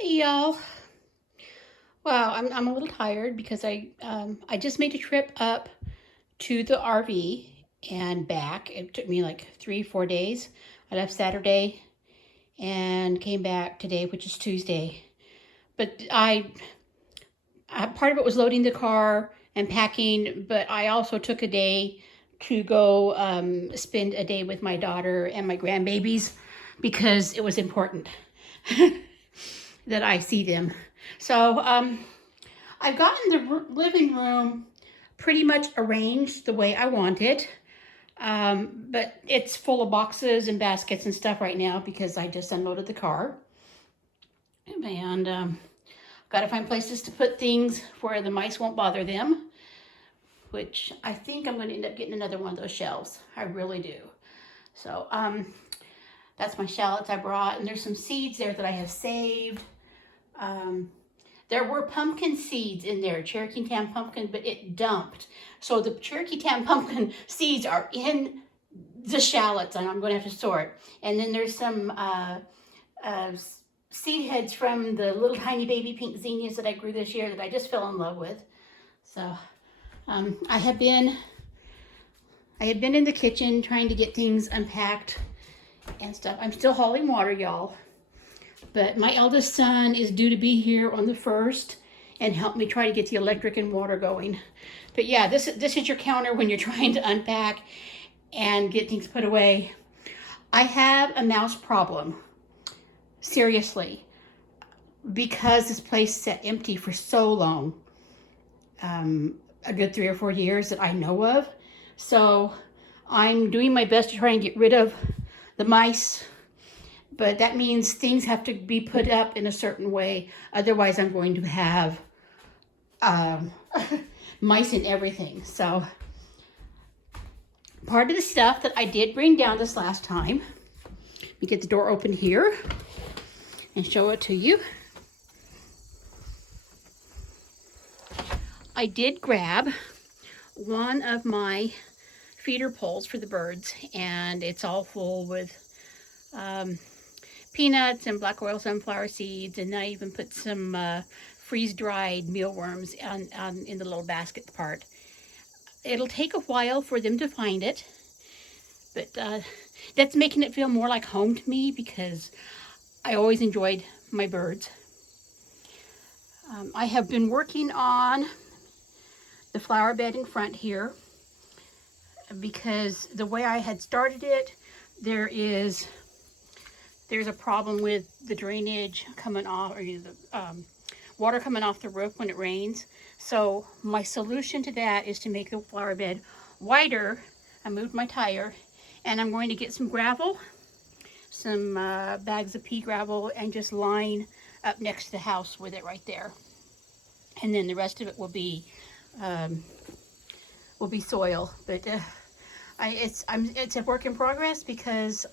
Hey y'all. Wow, I'm a little tired because I just made a trip up to the RV and back. It took me like 3 4 days. I left Saturday and came back today, which is Tuesday. But I part of it was loading the car and packing, but I also took a day to go spend a day with my daughter and my grandbabies because it was important that I see them. So I've gotten the living room pretty much arranged the way I want it. But it's full of boxes and baskets and stuff right now because I just unloaded the car. And got to find places to put things where the mice won't bother them, which I think I'm going to end up getting another one of those shelves. I really do. So that's my shallots I brought. And there's some seeds there that I have saved. There were pumpkin seeds in there, Cherokee Tam pumpkin, but it dumped. So the Cherokee Tam pumpkin seeds are in the shallots, and I'm going to have to sort. And then there's some seed heads from the little tiny baby pink zinnias that I grew this year that I just fell in love with. So I have been in the kitchen trying to get things unpacked and stuff. I'm still hauling water, y'all. But my eldest son is due to be here on the 1st and help me try to get the electric and water going. But yeah, this is your counter when you're trying to unpack and get things put away. I have a mouse problem. Seriously. Because this place sat empty for so long. A good 3 or 4 years that I know of. So I'm doing my best to try and get rid of the mice. But that means things have to be put up in a certain way. Otherwise, I'm going to have mice in everything. So part of the stuff that I did bring down this last time, let me get the door open here and show it to you. I did grab one of my feeder poles for the birds, and it's all full with peanuts and black oil sunflower seeds, and I even put some freeze-dried mealworms in the little basket part. It'll take a while for them to find it, but that's making it feel more like home to me because I always enjoyed my birds. I have been working on the flower bed in front here because the way I had started it, there's a problem with the drainage coming off, or the water coming off the roof when it rains. So my solution to that is to make the flower bed wider. I moved my tire, and I'm going to get some gravel, some bags of pea gravel, and just line up next to the house with it right there. And then the rest of it will be soil. But it's a work in progress because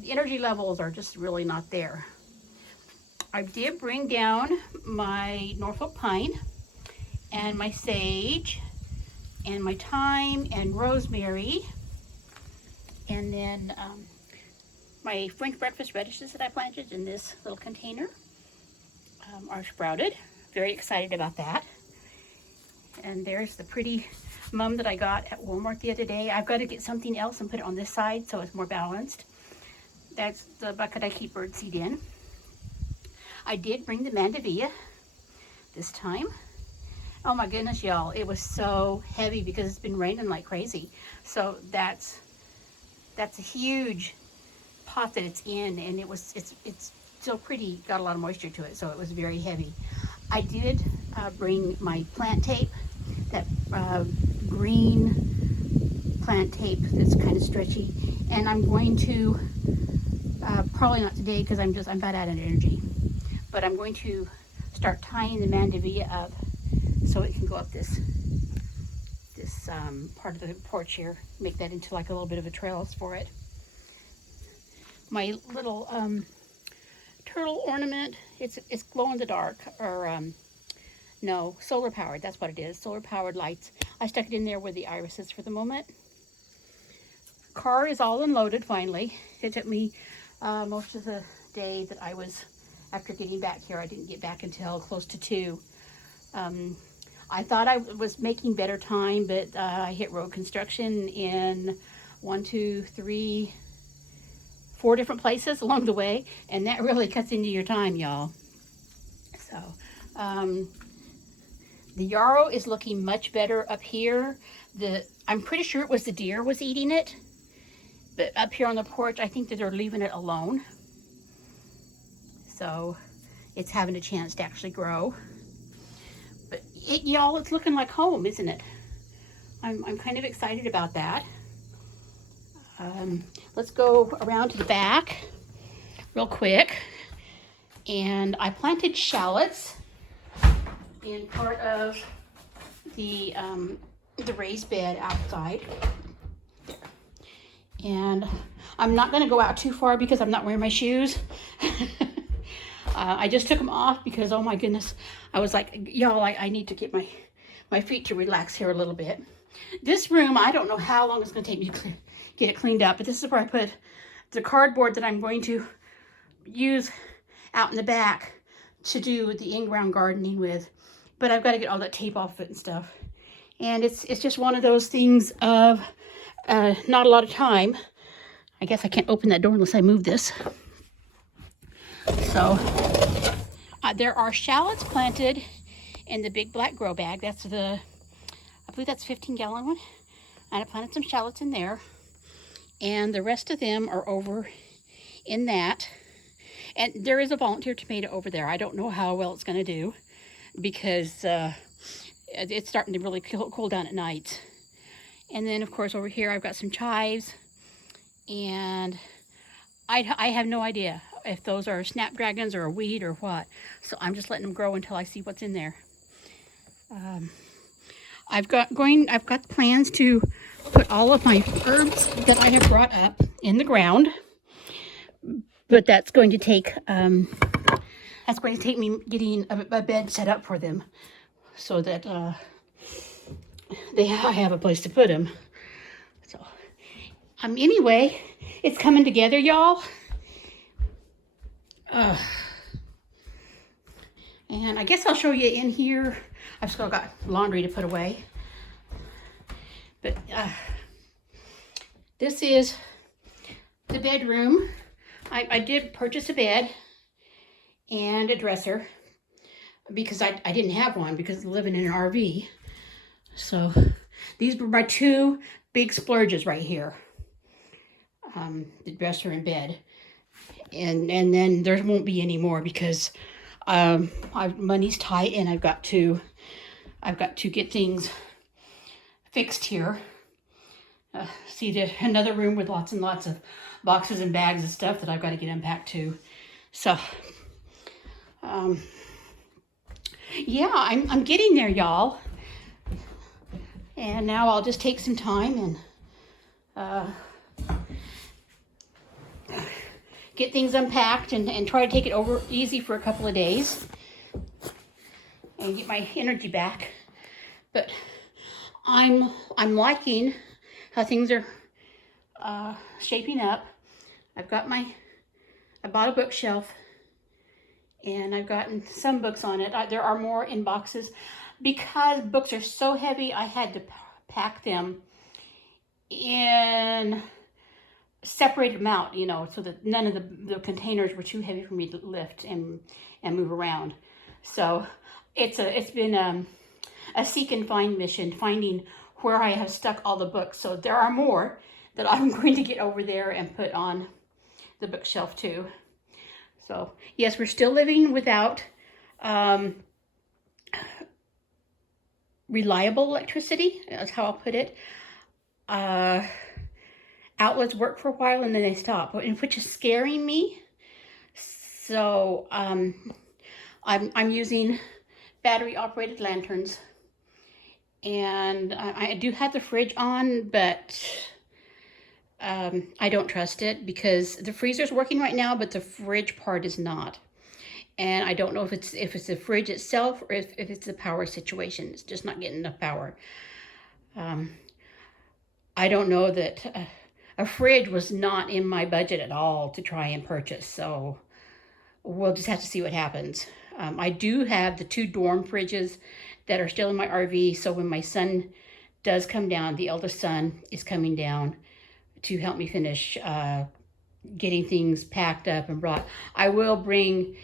the energy levels are just really not there. I did bring down my Norfolk pine and my sage and my thyme and rosemary, and then my French breakfast radishes that I planted in this little container are sprouted. Very excited about that. And there's the pretty mum that I got at Walmart the other day. I've got to get something else and put it on this side so it's more balanced. That's the bucket I keep birdseed in. I did bring the mandevilla this time. Oh my goodness, y'all, it was so heavy because it's been raining like crazy. So that's a huge pot that it's in, and it's still pretty, got a lot of moisture to it, so it was very heavy. I did bring my plant tape, that green plant tape that's kind of stretchy, and I'm going to probably not today because I'm about out of energy, but I'm going to start tying the mandevilla up so it can go up this part of the porch here, make that into like a little bit of a trellis for it. My little turtle ornament, it's glow in the dark, or no, solar powered, that's what it is, solar powered lights. I stuck it in there with the irises for the moment. Car is all unloaded finally. It took me most of the day that I was after getting back here. I didn't get back until close to 2. I thought I was making better time, but I hit road construction in 1, 2, 3, 4 different places along the way, and that really cuts into your time, y'all. So, the yarrow is looking much better up here. I'm pretty sure it was the deer was eating it, but up here on the porch, I think that they're leaving it alone. So, it's having a chance to actually grow. But y'all, it's looking like home, isn't it? I'm kind of excited about that. Let's go around to the back real quick. And I planted shallots in part of the raised bed outside. And I'm not going to go out too far because I'm not wearing my shoes. I just took them off because, oh my goodness, I was like, y'all, I need to get my feet to relax here a little bit. This room, I don't know how long it's going to take me to get it cleaned up, but this is where I put the cardboard that I'm going to use out in the back to do the in-ground gardening with. But I've got to get all that tape off it and stuff. And it's just one of those things of not a lot of time. I guess I can't open that door unless I move this. So there are shallots planted in the big black grow bag. That's I believe that's 15-gallon one. And I planted some shallots in there. And the rest of them are over in that. And there is a volunteer tomato over there. I don't know how well it's going to do because it's starting to really cool down at night. And then, of course, over here I've got some chives. And I have no idea if those are snapdragons or a weed or what. So I'm just letting them grow until I see what's in there. I've got plans to put all of my herbs that I have brought up in the ground, but that's going to take me getting a bed set up for them, so that I have a place to put them. So, anyway, it's coming together, y'all. And I guess I'll show you in here. I've still got laundry to put away. But this is the bedroom. I did purchase a bed and a dresser because I didn't have one because I'm living in an RV. So these were my 2 big splurges right here. The dresser and bed. And then there won't be any more because money's tight and I've got to get things fixed here. See another room with lots and lots of boxes and bags of stuff that I've got to get unpacked too. So, yeah, I'm getting there, y'all. And now I'll just take some time and get things unpacked and try to take it over easy for a couple of days and get my energy back. But I'm liking how things are shaping up. I bought a bookshelf and I've gotten some books on it. There are more in boxes because books are so heavy. I had to pack them in separated them out, so that none of the containers were too heavy for me to lift and move around. So it's been a seek and find mission, finding where I have stuck all the books. So there are more that I'm going to get over there and put on the bookshelf too. So yes, we're still living without reliable electricity. That's how I'll put it. Outlets work for a while and then they stop, which is scaring me. So I'm using battery operated lanterns, and I do have the fridge on, but I don't trust it because the freezer's working right now, but the fridge part is not. And I don't know if it's the fridge itself or if it's the power situation. It's just not getting enough power. I don't know that a fridge was not in my budget at all to try and purchase. So we'll just have to see what happens. I do have the 2 dorm fridges that are still in my RV, so when my son does come down, the eldest son is coming down to help me finish getting things packed up and brought. I will bring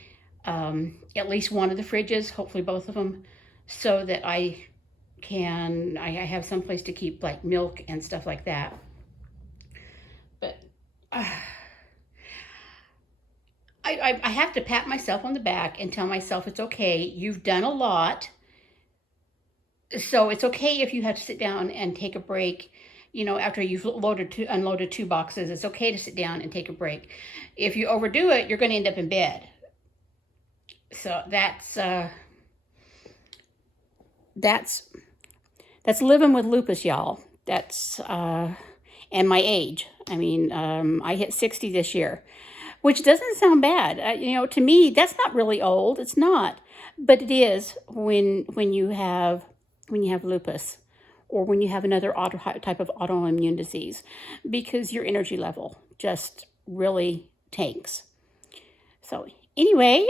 at least one of the fridges, hopefully both of them, so that I have some place to keep like milk and stuff like that. But I have to pat myself on the back and tell myself it's okay. You've done a lot. So it's okay if you have to sit down and take a break, you know, after you've unloaded 2 boxes. It's okay to sit down and take a break. If you overdo it, you're going to end up in bed. So that's living with lupus, y'all. That's and my age. I mean, I hit 60 this year, which doesn't sound bad. You know, to me, that's not really old. It's not, but it is when you have lupus, or when you have another type of autoimmune disease, because your energy level just really tanks. So anyway,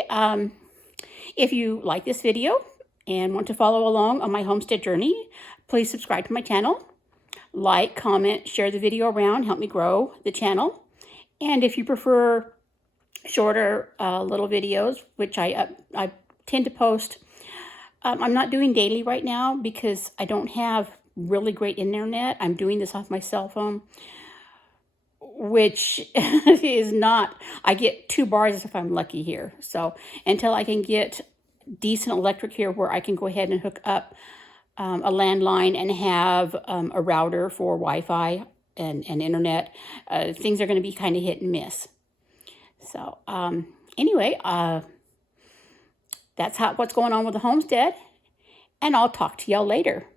if you like this video and want to follow along on my homestead journey, please subscribe to my channel. Like, comment, share the video around, help me grow the channel. And if you prefer shorter little videos, which I tend to post, I'm not doing daily right now because I don't have really great internet. I'm doing this off my cell phone, which is not, I get 2 bars if I'm lucky here. So until I can get decent electric here where I can go ahead and hook up a landline and have a router for Wi-Fi and internet, things are going to be kind of hit and miss. So anyway, that's what's going on with the homestead, and I'll talk to y'all later.